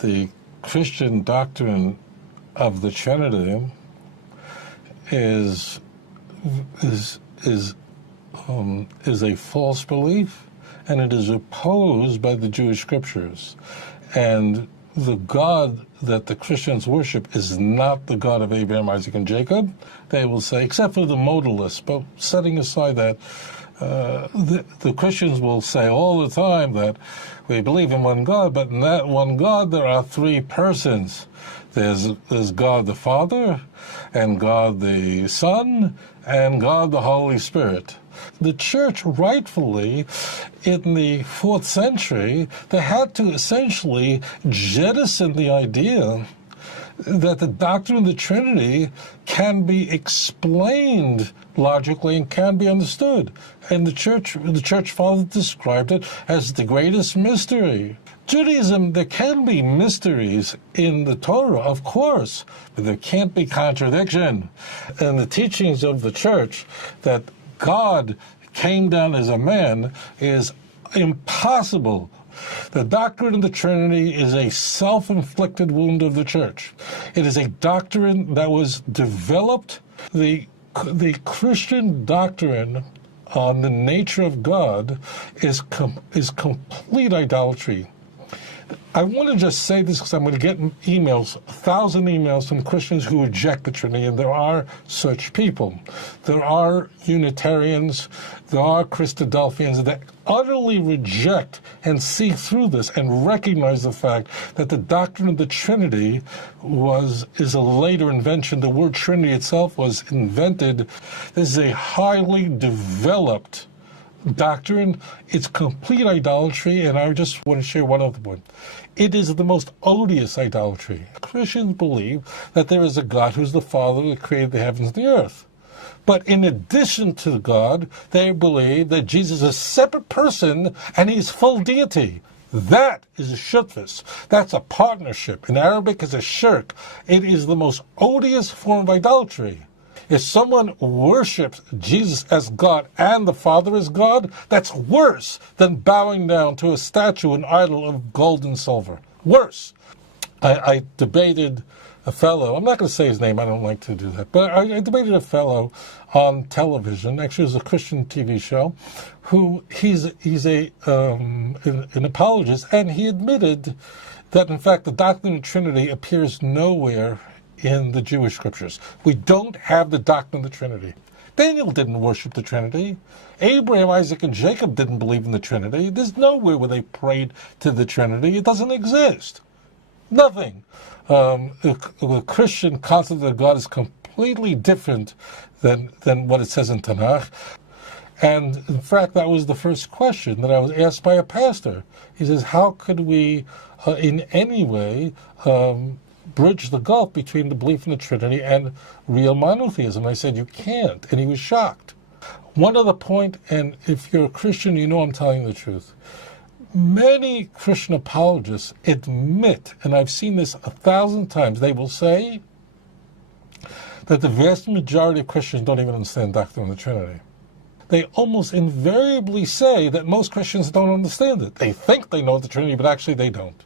The Christian doctrine of the Trinity is a false belief, and it is opposed by the Jewish scriptures. And the God that the Christians worship is not the God of Abraham, Isaac, and Jacob, they will say, except for the modalists. But setting aside that, the Christians will say all the time that we believe in one God, but in that one God there are three persons. There's God the Father, and God the Son, and God the Holy Spirit. The church, rightfully, in the 4th century, they had to essentially jettison the idea that the doctrine of the Trinity can be explained logically and can be understood. And the church fathers described it as the greatest mystery. Judaism, there can be mysteries in the Torah, of course, but there can't be contradiction. And the teachings of the church that God came down as a man is impossible. The doctrine of the Trinity is a self-inflicted wound of the church. It is a doctrine that was developed. The Christian doctrine on the nature of God is complete idolatry. I want to just say this because I'm going to get emails, 1,000 emails from Christians who reject the Trinity, and there are such people. There are Unitarians, there are Christadelphians that utterly reject and see through this and recognize the fact that the doctrine of the Trinity is a later invention. The word Trinity itself was invented. This is a highly developed doctrine. It's complete idolatry, and I just want to share one other point. It is the most odious idolatry. Christians believe that there is a God who's the Father who created the heavens and the earth. But in addition to God, they believe that Jesus is a separate person and he's full deity. That is a shutfus. That's a partnership. In Arabic, it's a shirk. It is the most odious form of idolatry. If someone worships Jesus as God and the Father as God, that's worse than bowing down to a statue, an idol of gold and silver. Worse. I debated a fellow, I'm not going to say his name, I don't like to do that, but I debated a fellow on television, actually it was a Christian TV show, who he's an apologist, and he admitted that in fact the doctrine of the Trinity appears nowhere in the Jewish scriptures. We don't have the doctrine of the Trinity. Daniel didn't worship the Trinity. Abraham, Isaac, and Jacob didn't believe in the Trinity. There's nowhere where they prayed to the Trinity. It doesn't exist. Nothing. The Christian concept of God is completely different than what it says in Tanakh. And in fact, that was the first question that I was asked by a pastor. He says, how could we in any way bridge the gulf between the belief in the Trinity and real monotheism? I said, you can't. And he was shocked. One other point, and if you're a Christian, you know I'm telling the truth. Many Christian apologists admit, and I've seen this 1,000 times, they will say that the vast majority of Christians don't even understand the doctrine of the Trinity. They almost invariably say that most Christians don't understand it. They think they know the Trinity, but actually they don't.